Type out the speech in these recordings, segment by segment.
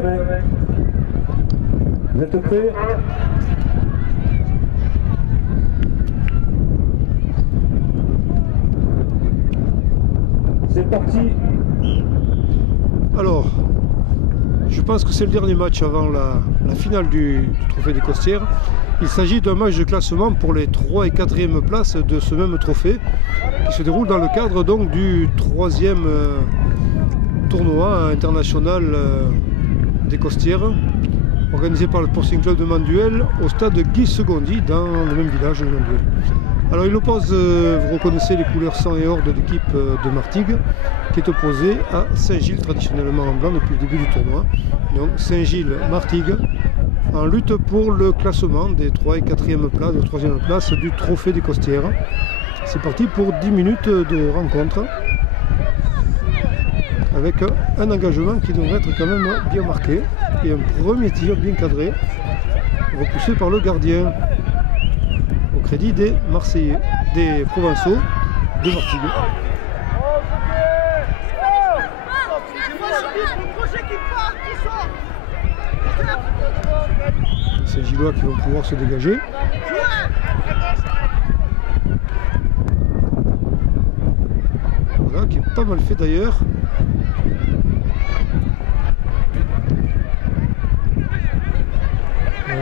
main. Vous êtes prêts? C'est parti. Alors, je pense que c'est le dernier match avant la finale du trophée des Costières. Il s'agit d'un match de classement pour les 3 et 4e places de ce même trophée qui se déroule dans le cadre donc du 3e tournoi international des Costières organisé par le Sporting Club de Manduel au stade Guy Segondi dans le même village de Manduel. Alors il oppose, vous reconnaissez les couleurs sang et or de l'équipe de Martigues qui est opposée à Saint-Gilles, traditionnellement en blanc depuis le début du tournoi. Donc Saint-Gilles-Martigues en lutte pour le classement des 3 et 4e places, de 3e place du trophée des Costières. C'est parti pour 10 minutes de rencontre avec un engagement qui devrait être quand même bien marqué et un premier tir bien cadré repoussé par le gardien au crédit des Marseillais, des Provençaux de Martigues. C'est Gillois qui vont pouvoir se dégager. Voilà, qui est pas mal fait d'ailleurs.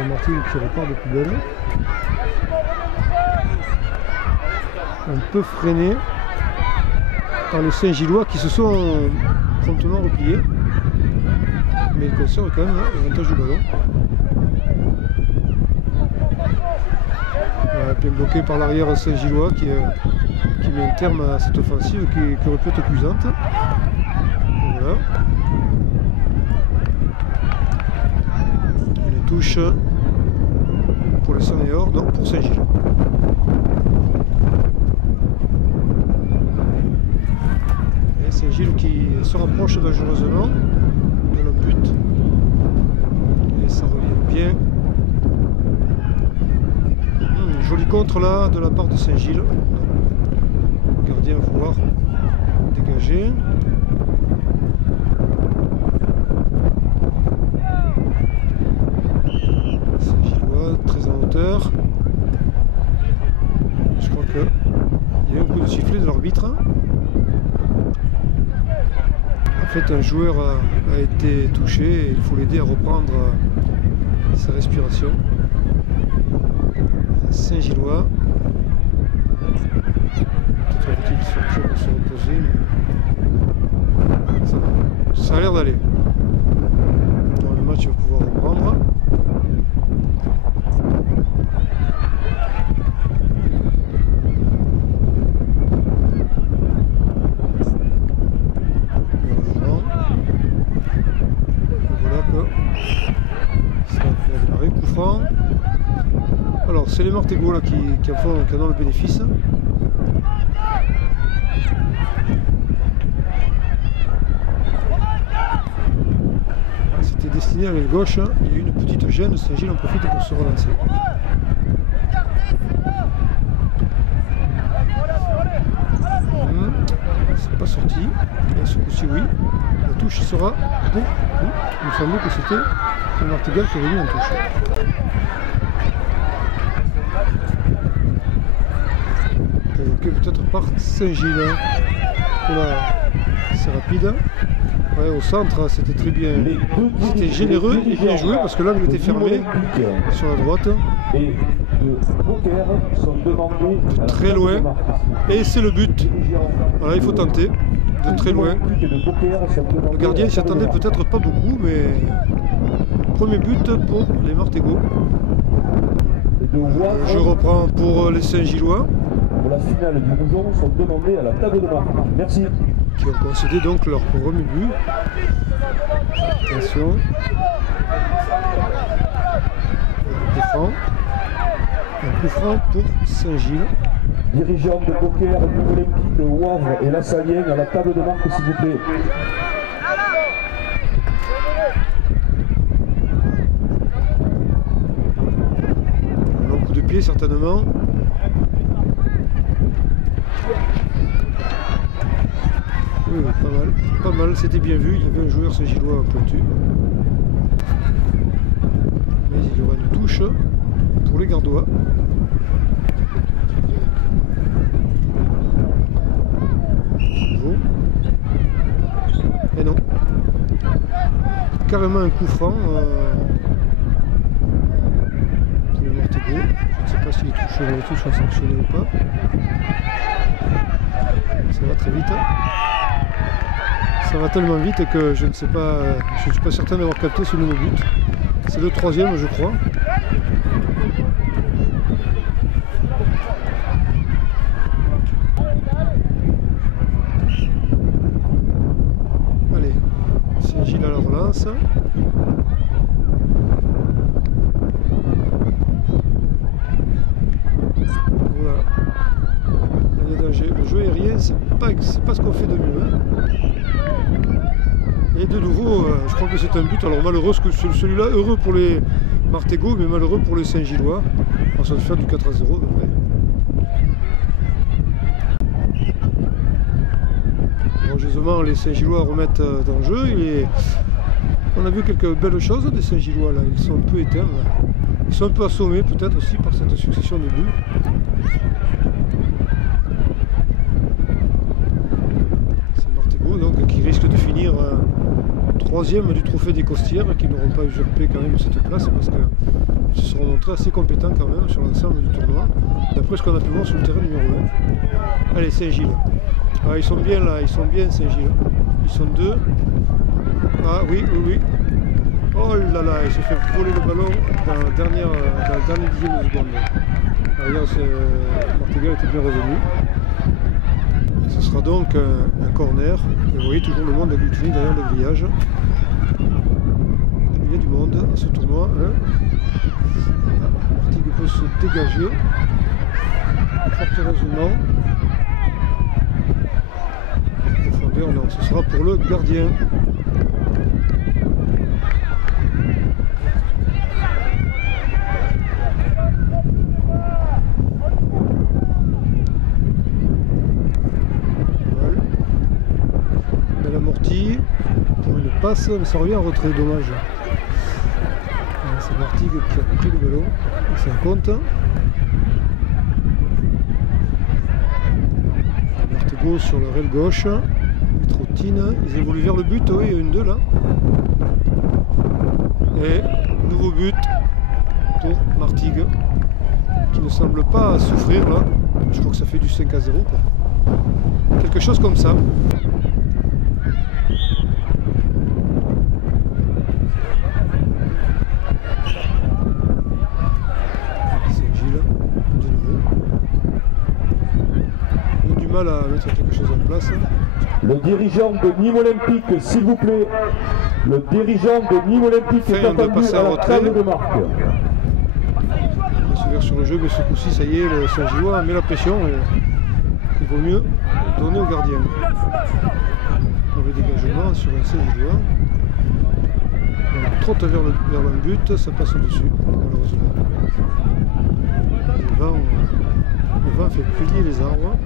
Martigues qui repart de plus belle. Un peu freiné par les Saint-Gillois qui se sont promptement repliés. Mais ils conservent quand même l'avantage du ballon. Voilà, bien bloqué par l'arrière Saint-Gillois qui met un terme à cette offensive qui aurait pu être cuisante. Voilà. Une touche pour les seniors, donc pour Saint-Gilles. Et Saint-Gilles qui se rapproche dangereusement de le but. Et ça revient bien. Joli contre là de la part de Saint-Gilles. Le gardien va pouvoir dégager. Saint-Gillois très en hauteur. Je crois qu'il y a un coup de sifflet de l'arbitre. En fait, un joueur a été touché et il faut l'aider à reprendre sa respiration. Saint-Gillois. Peut-être une petite sortie pour se reposer. Mais ça a l'air d'aller. Le match va pouvoir reprendre. Voilà que ça va démarrer. Coup franc. Alors c'est les Martégots là qui en ont le bénéfice. C'était destiné à l'aile gauche, il y a eu une petite gêne, Saint-Gilles en profite pour se relancer. C'est pas sorti, et ce coup-ci oui, la touche sera pour... Il me semblait que c'était le Martégal qui avait mis en touche. Peut-être par Saint-Gilles. Voilà, c'est rapide. Ouais, au centre, c'était très bien. C'était généreux et bien joué parce que l'angle était fermé sur la droite. De très loin. Et c'est le but. Voilà, il faut tenter. De très loin. Le gardien s'y attendait peut-être pas beaucoup, mais premier but pour les Martégots. Je reprends pour les Saint-Gillois. Pour la finale du Rougeon sont demandés à la table de marque. Merci. Qui ont concédé donc leur premier but. Attention. Un coup franc pour Saint-Gilles. Dirigeant de poker du Olympique de Wavre et la Salienne à la table de marque s'il vous plaît. Un coup de pied certainement. Oui, pas mal, c'était bien vu, il y avait un joueur Saint-Gillois pointu. Mais il y aura une touche pour les Gardois. Et non. Carrément un coup franc pour le Martégo. Je ne sais pas s'il est touché sanctionné ou pas. Ça va très vite. Ça va tellement vite que je ne sais pas, je ne suis pas certain d'avoir capté ce nouveau but. C'est le 3e, je crois. Allez, c'est Gilles à la relance. Voilà. Là, il y a danger. Le jeu aérien, c'est pas ce qu'on fait de mieux. Hein. Et de nouveau, je crois que c'est un but. Alors malheureux, celui-là, heureux pour les Martégo, mais malheureux pour les Saint-Gillois. Alors ça va faire du 4-0. Heureusement, les Saint-Gillois remettent dans le jeu. On a vu quelques belles choses des Saint-Gillois là. Ils sont un peu éteints. Là. Ils sont un peu assommés peut-être aussi par cette succession de buts. C'est Martégo donc qui risque de finir 3e du trophée des Costières, qui n'auront pas usurpé quand même cette place parce qu'ils se seront montrés assez compétents quand même sur l'ensemble du tournoi, d'après ce qu'on a pu voir sur le terrain numéro 1. Allez, Saint-Gilles. Ah, ils sont bien là, ils sont bien Saint-Gilles. Ils sont 2. Ah oui, oui, oui. Oh là là, il s'est fait voler le ballon dans le dernier dixième de seconde. D'ailleurs, Martégo était bien revenu. Et ce sera donc un corner. Et vous voyez toujours le monde agglutiné derrière le grillage. Il y a du monde à ce tournoi. Hein. Martégo peut se dégager. Fort heureusement. Profondeur, non, ce sera pour le gardien. Pour une passe, mais ça revient en retrait, dommage. C'est Martigues qui a pris le ballon, il s'en compte. Martégo sur leur aile gauche, il trottine, ils évoluent vers le but, oui, il y a une 2 là. Et nouveau but pour Martigues, qui ne semble pas souffrir là. Je crois que ça fait du 5-0 quoi. Quelque chose comme ça. À mettre quelque chose en place. Le dirigeant de Nîmes Olympique, s'il vous plaît. Le dirigeant de Nîmes Olympique est attendu à la table de marque. On va s'ouvrir sur le jeu, mais ce coup-ci, ça y est, le Saint-Gillois met la pression. Et il vaut mieux donner au gardien. Mauvais dégagement sur un Saint-Gillois. On trotte vers le but, ça passe au-dessus, malheureusement. Le vent fait plier les arbres.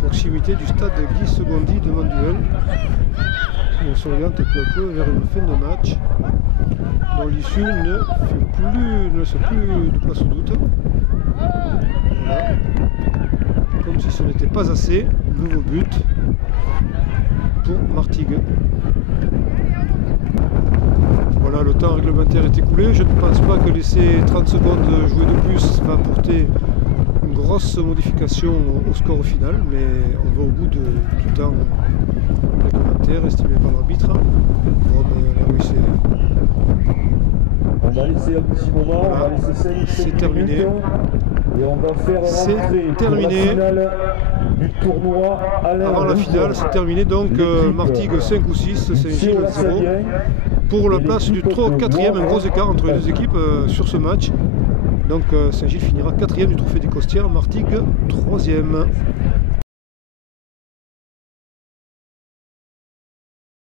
Proximité du stade Guy Segondi de Manduel. On s'oriente peu à peu vers une fin de match dont l'issue ne laisse plus de place au doute. Voilà. Comme si ce n'était pas assez, nouveau but pour Martigues. Voilà, le temps réglementaire est écoulé. Je ne pense pas que laisser 30 secondes jouer de plus va apporter une grosse modification au score final, mais on va au bout du temps réglementaire estimé par l'arbitre. Bon, ben, là, oui, on va laisser un petit moment, voilà. On va laisser 5 c'est terminé. Et on va faire rentrer terminé. La finale du tournoi avant la finale, c'est terminé. Donc Martigues 5 ou 6, Saint-Gilles 0. Pour la place du 3 au 4e, un gros écart entre les deux équipes sur ce match. Donc Saint-Gilles finira 4e du trophée des Costières, Martigues 3e.